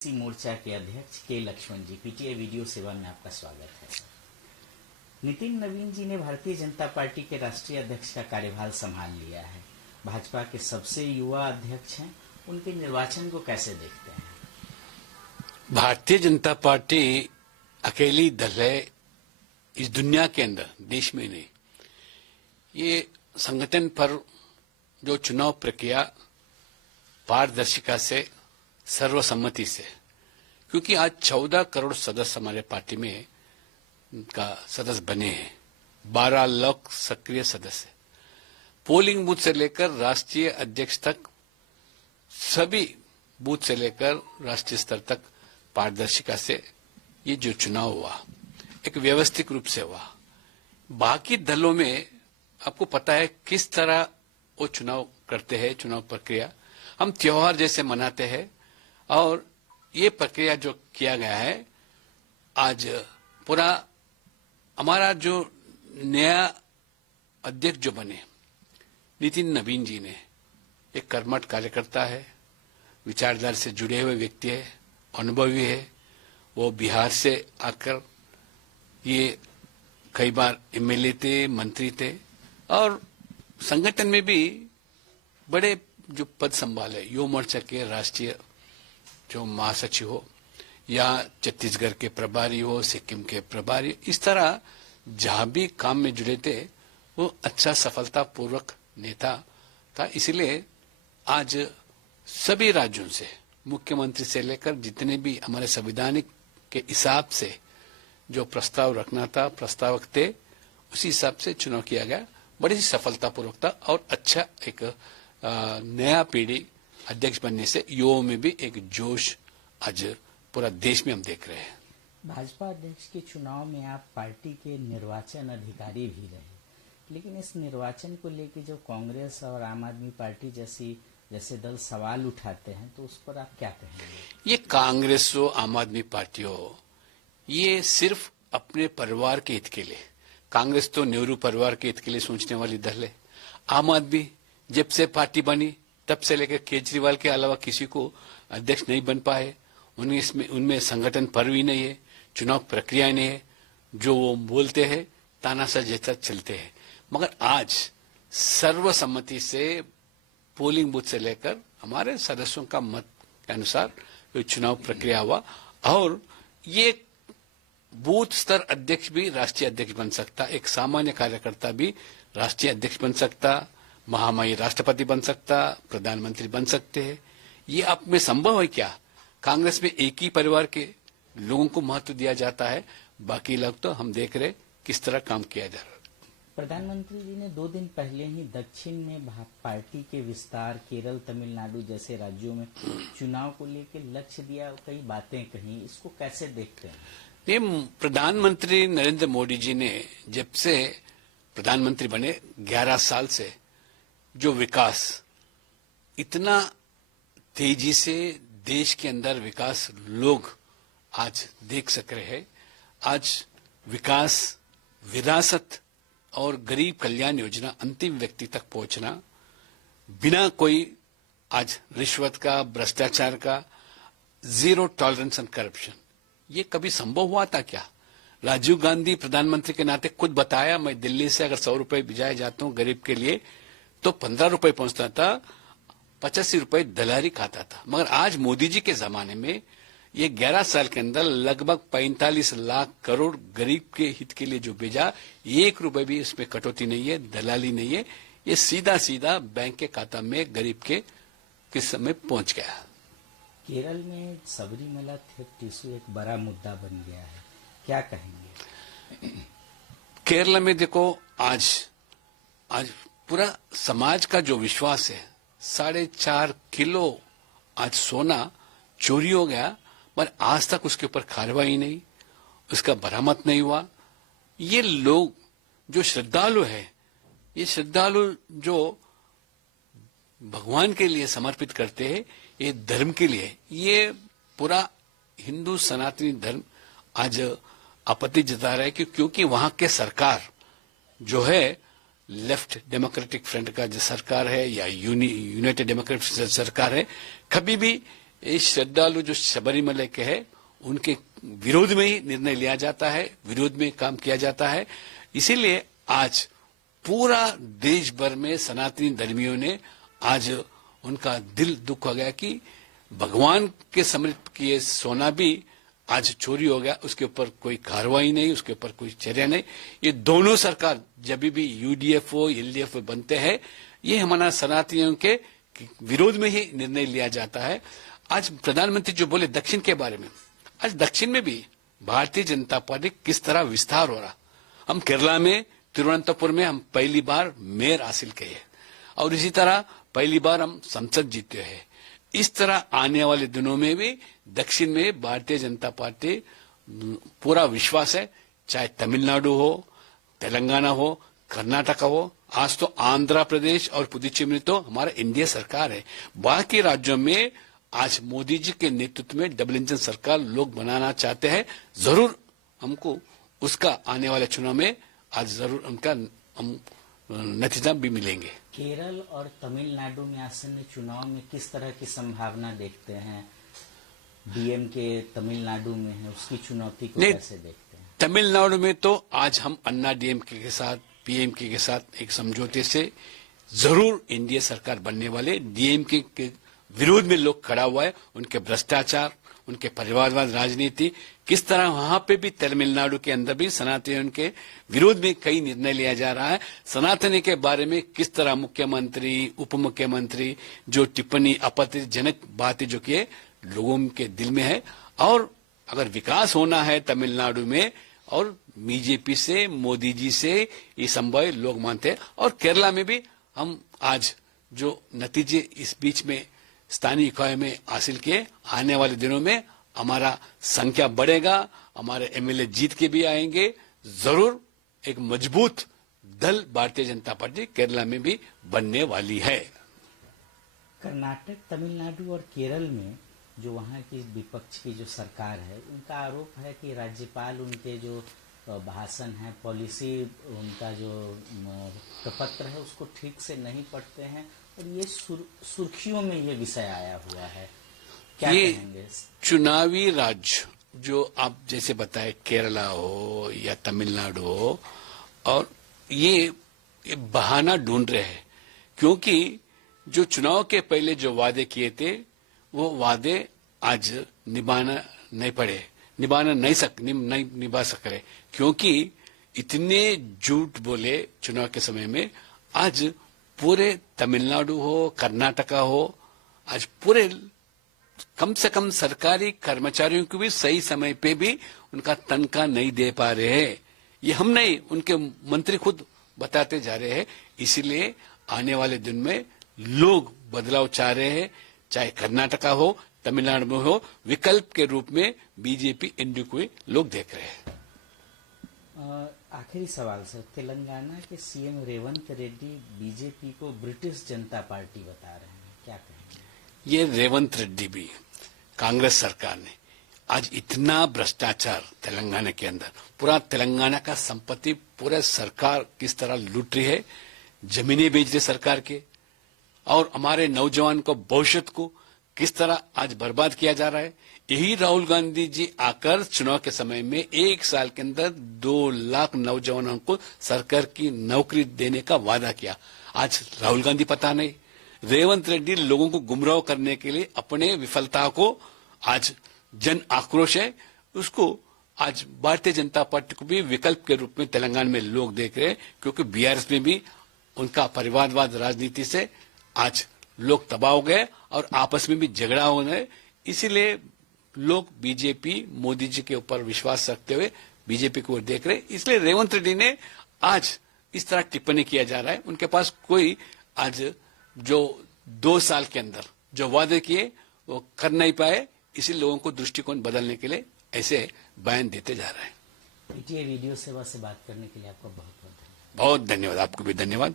सी मोर्चा के अध्यक्ष के लक्ष्मण जी, पीटीआई वीडियो सेवा में आपका स्वागत है। नितिन नवीन जी ने भारतीय जनता पार्टी के राष्ट्रीय अध्यक्ष का कार्यभार संभाल लिया है। भाजपा के सबसे युवा अध्यक्ष हैं, उनके निर्वाचन को कैसे देखते हैं? भारतीय जनता पार्टी अकेली दल है इस दुनिया के अंदर, देश में नहीं। ये संगठन पर जो चुनाव प्रक्रिया पारदर्शिता से, सर्वसम्मति से, क्योंकि आज 14 करोड़ सदस्य हमारे पार्टी में का सदस्य बने हैं, 12 लाख सक्रिय सदस्य, पोलिंग बूथ से लेकर राष्ट्रीय अध्यक्ष तक, सभी बूथ से लेकर राष्ट्रीय स्तर तक पारदर्शिता से ये जो चुनाव हुआ एक व्यवस्थित रूप से हुआ। बाकी दलों में आपको पता है किस तरह वो चुनाव करते हैं। चुनाव प्रक्रिया हम त्योहार जैसे मनाते हैं और ये प्रक्रिया जो किया गया है, आज पूरा हमारा जो नया अध्यक्ष जो बने नितिन नवीन जी ने, एक कर्मठ कार्यकर्ता है, विचारधारा से जुड़े हुए व्यक्ति है, अनुभवी है। वो बिहार से आकर ये कई बार एमएलए थे, मंत्री थे और संगठन में भी बड़े जो पद संभाले, युवा मोर्चा के राष्ट्रीय जो महासचिव हो या छत्तीसगढ़ के प्रभारी हो, सिक्किम के प्रभारी, इस तरह जहां भी काम में जुड़े थे वो अच्छा सफलतापूर्वक नेता था। इसलिए आज सभी राज्यों से, मुख्यमंत्री से लेकर जितने भी हमारे संविधानिक के हिसाब से जो प्रस्ताव रखना था, प्रस्तावक थे, उसी हिसाब से चुनाव किया गया। बड़ी ही सफलतापूर्वक था और अच्छा एक नया पीढ़ी अध्यक्ष बनने से युवाओं में भी एक जोश आज पूरा देश में हम देख रहे हैं। भाजपा अध्यक्ष के चुनाव में आप पार्टी के निर्वाचन अधिकारी भी रहे, लेकिन इस निर्वाचन को लेकर जो कांग्रेस और आम आदमी पार्टी जैसे दल सवाल उठाते हैं, तो उस पर आप क्या कहेंगे? ये कांग्रेस हो, आम आदमी पार्टी हो, ये सिर्फ अपने परिवार के हित के लिए, कांग्रेस तो नेहरू परिवार के हित के लिए सोचने वाली दल है। आम आदमी जब से पार्टी बनी तब से लेकर केजरीवाल के अलावा किसी को अध्यक्ष नहीं बन पाए। उनमें संगठन पर्व ही नहीं है, चुनाव प्रक्रिया नहीं है, जो वो बोलते हैं तानाशाह जैसा चलते हैं। मगर आज सर्वसम्मति से पोलिंग बूथ से लेकर हमारे सदस्यों का मत के अनुसार चुनाव प्रक्रिया हुआ और ये बूथ स्तर अध्यक्ष भी राष्ट्रीय अध्यक्ष बन सकता, एक सामान्य कार्यकर्ता भी राष्ट्रीय अध्यक्ष बन सकता, महामहिम राष्ट्रपति बन सकता, प्रधानमंत्री बन सकते हैं। ये आप में संभव है क्या? कांग्रेस में एक ही परिवार के लोगों को महत्व दिया जाता है, बाकी लोग तो हम देख रहे किस तरह काम किया जा रहा है। प्रधानमंत्री जी ने 2 दिन पहले ही दक्षिण में पार्टी के विस्तार, केरल, तमिलनाडु जैसे राज्यों में चुनाव को लेकर लक्ष्य दिया, कई बातें कही, इसको कैसे देखते हैं? ये प्रधानमंत्री नरेंद्र मोदी जी ने जब से प्रधानमंत्री बने 11 साल से जो विकास इतना तेजी से देश के अंदर विकास लोग आज देख सक रहे हैं। आज विकास, विरासत और गरीब कल्याण योजना अंतिम व्यक्ति तक पहुंचना बिना कोई आज रिश्वत का, भ्रष्टाचार का, जीरो टॉलरेंस ऑन करप्शन, ये कभी संभव हुआ था क्या? राजीव गांधी प्रधानमंत्री के नाते खुद बताया, मैं दिल्ली से अगर 100 रुपए भिजाए जाता हूं गरीब के लिए तो 15 रुपए पहुंचता था, 85 रुपए दलाली खाता था। मगर आज मोदी जी के जमाने में ये 11 साल के अंदर लगभग 45 लाख करोड़ गरीब के हित के लिए जो भेजा, 1 रुपए भी इसमें कटौती नहीं है, दलाली नहीं है, ये सीधा सीधा बैंक के खाता में गरीब के किस समय पहुंच गया। केरल में सबरीमला थेफ्ट इशू एक बड़ा मुद्दा बन गया है, क्या कहेंगे? केरल में देखो आज पूरा समाज का जो विश्वास है, 4.5 किलो आज सोना चोरी हो गया, पर आज तक उसके ऊपर कार्रवाई नहीं, उसका बरामद नहीं हुआ। ये लोग जो श्रद्धालु है, ये श्रद्धालु जो भगवान के लिए समर्पित करते हैं, ये धर्म के लिए, ये पूरा हिंदू सनातनी धर्म आज आपत्ति जता रहा है क्योंकि वहां के सरकार जो है, लेफ्ट डेमोक्रेटिक फ्रंट का जो सरकार है या यूनाइटेड डेमोक्रेटिक सरकार है, कभी भी ये श्रद्धालु जो शबरीमला के है उनके विरोध में ही निर्णय लिया जाता है, विरोध में काम किया जाता है। इसीलिए आज पूरा देश भर में सनातनी धर्मियों ने आज उनका दिल दुख हो गया कि भगवान के समर्पित किए सोना भी आज चोरी हो गया, उसके ऊपर कोई कार्रवाई नहीं, उसके ऊपर कोई चर्या नहीं। ये दोनों सरकार जब भी यूडीएफ हो एलडीएफ बनते हैं, ये हमारा सनातनियों के विरोध में ही निर्णय लिया जाता है। आज प्रधानमंत्री जो बोले दक्षिण के बारे में, आज दक्षिण में भी भारतीय जनता पार्टी किस तरह विस्तार हो रहा। हम केरला में तिरुवनंतपुरम में हम पहली बार मेयर हासिल किए और इसी तरह पहली बार हम संसद जीते हैं। इस तरह आने वाले दिनों में भी दक्षिण में भारतीय जनता पार्टी पूरा विश्वास है, चाहे तमिलनाडु हो, तेलंगाना हो, कर्नाटक हो, आज तो आंध्र प्रदेश और पुदुचेरी में तो हमारा एनडीए सरकार है। बाकी राज्यों में आज मोदी जी के नेतृत्व में डबल इंजन सरकार लोग बनाना चाहते हैं। जरूर हमको उसका आने वाले चुनाव में आज जरूर उनका नतीजा भी मिलेंगे। केरल और तमिलनाडु में आसन्न चुनाव में किस तरह की संभावना देखते हैं? डीएमके तमिलनाडु में है, उसकी चुनौती को कैसे देखते हैं? तमिलनाडु में तो आज हम अन्ना डीएमके के साथ पीएमके के साथ एक समझौते से जरूर एनडीए सरकार बनने वाले। डीएमके के विरोध में लोग खड़ा हुआ है, उनके भ्रष्टाचार, उनके परिवारवाद राजनीति, किस तरह वहां पे भी तमिलनाडु के अंदर भी सनातनियों के विरोध में कई निर्णय लिया जा रहा है। सनातनी के बारे में किस तरह मुख्यमंत्री उप मुख्यमंत्री जो टिप्पणी आपत्तिजनक बातें जो किए लोगों के दिल में है। और अगर विकास होना है तमिलनाडु में और बीजेपी से मोदी जी से ये संभव लोग मानते हैं। और केरला में भी हम आज जो नतीजे इस बीच में स्थानीय इकाई में हासिल किए, आने वाले दिनों में हमारा संख्या बढ़ेगा, हमारे एमएलए जीत के भी आएंगे। जरूर एक मजबूत दल भारतीय जनता पार्टी केरला में भी बनने वाली है। कर्नाटक, तमिलनाडु और केरल में जो वहाँ की विपक्ष की जो सरकार है, उनका आरोप है कि राज्यपाल उनके जो भाषण है, पॉलिसी, उनका जो प्रपत्र है उसको ठीक से नहीं पढ़ते हैं और ये सुर्खियों में ये विषय आया हुआ है। क्या ये कहेंगे? चुनावी राज्य जो आप जैसे बताए केरला हो या तमिलनाडु हो, और ये बहाना ढूंढ रहे हैं क्योंकि जो चुनाव के पहले जो वादे किए थे वो वादे आज निभाना नहीं निभा सक रहे क्योंकि इतने झूठ बोले चुनाव के समय में। आज पूरे तमिलनाडु हो, कर्नाटका हो, आज पूरे कम से कम सरकारी कर्मचारियों को भी सही समय पे भी उनका तनख्वाह नहीं दे पा रहे हैं। ये हम नहीं, उनके मंत्री खुद बताते जा रहे हैं। इसीलिए आने वाले दिन में लोग बदलाव चाह रहे हैं, चाहे कर्नाटका हो, तमिलनाडु में हो, विकल्प के रूप में बीजेपी एनडीए को लोग देख रहे हैं। आखिरी सवाल सर, तेलंगाना के सीएम रेवंत रेड्डी बीजेपी को ब्रिटिश जनता पार्टी बता रहे हैं, क्या कहेंगे? ये रेवंत रेड्डी भी कांग्रेस सरकार ने आज इतना भ्रष्टाचार तेलंगाना के अंदर, पूरा तेलंगाना का संपत्ति पूरा सरकार किस तरह लूट रही है, जमीनें बेच रही सरकार के, और हमारे नौजवान को भविष्य को किस तरह आज बर्बाद किया जा रहा है। यही राहुल गांधी जी आकर चुनाव के समय में 1 साल के अंदर 2 लाख नौजवानों को सरकार की नौकरी देने का वादा किया। आज राहुल गांधी पता नहीं, रेवंत रेड्डी लोगों को गुमराह करने के लिए अपने विफलता को आज जन आक्रोश है उसको आज भारतीय जनता पार्टी को भी विकल्प के रूप में तेलंगाना में लोग देख रहे हैं क्योंकि बीआरएस में भी उनका परिवारवाद राजनीति से आज लोग तबाह हो गए और आपस में भी झगड़ा हो गए। इसीलिए लोग बीजेपी मोदी जी के ऊपर विश्वास रखते हुए बीजेपी को देख रहे। इसलिए रेवंत रेड्डी ने आज इस तरह टिप्पणी किया जा रहा है। उनके पास कोई आज जो 2 साल के अंदर जो वादे किए वो कर नहीं पाए, इसी लोगों को दृष्टिकोण बदलने के लिए ऐसे बयान देते जा रहे हैं। पीटीआई वीडियो सेवा से बात करने के लिए आपका बहुत बहुत धन्यवाद। आपको भी धन्यवाद।